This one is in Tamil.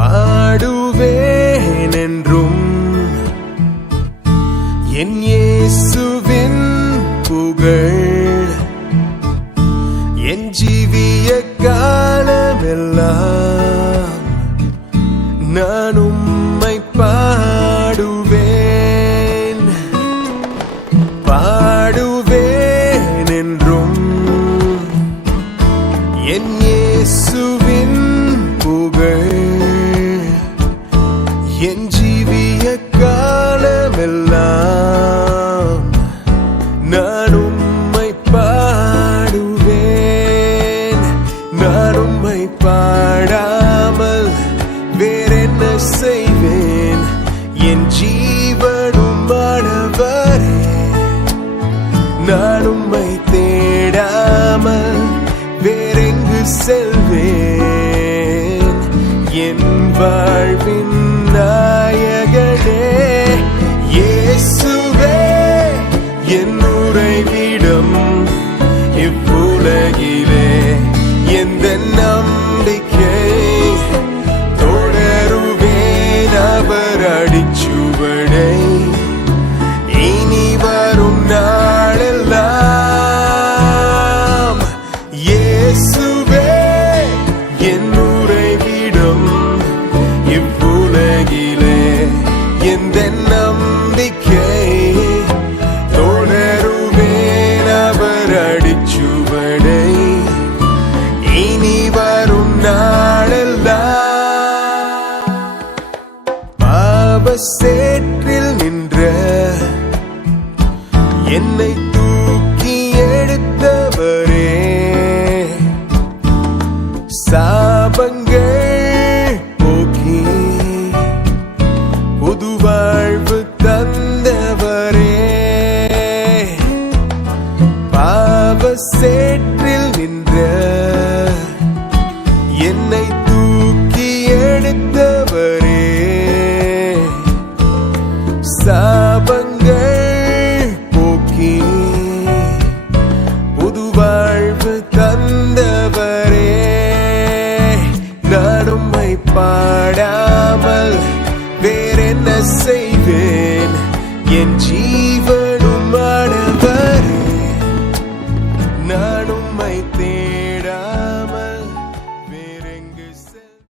பாடுவேன் என்றும் என் இயேசுவின் புகழ் என் ஜீவிய காலமெல்லாம் நான் உம்மை பாடுவேன் பாடுவேன் என்றும் என் இயேசுவின் புகழ் என் ஜீவிய காலமெல்லாம் நான் உம்மை பாடுவேன். நான் உம்மை பாடாமல் வேறென்ன செய்வேன்? என் ஜீவனும் ஆண்டவரே. நான் உம்மை தேடாமல் வேறெங்கு செல்வேன்? என் வாழ்வின் நாயகனே இயேசுவே என் உறைவிடம். இவ்வுலகிலே எந்த நம்பிக்கை தொடருவேன் அவர் அடிச்சுவடை. இனி வரும் நாளெல்லாம் இயேசுவே என் உறைவிடம். இவ்வுலகிலே எந்த நம்பிக்கை தொடருவேன் அவர் அடிச்சுவடை. இனி வரும் நாளெல்லாம் பாவசேற்றில் நின்ற என்னை தூக்கி எடுத்தவரே. சாபங்கள் போக்கி புது வாழ்வு தந்தவரே. பாவசேற்றில் நின்ற என்னை தூக்கி எடுத்தவரே. சாபங்கள் போக்கி புது வாழ்வு தந்தவரே. நான் உம்மை பாடாமல் வேறென்ன செய்வேன்? என்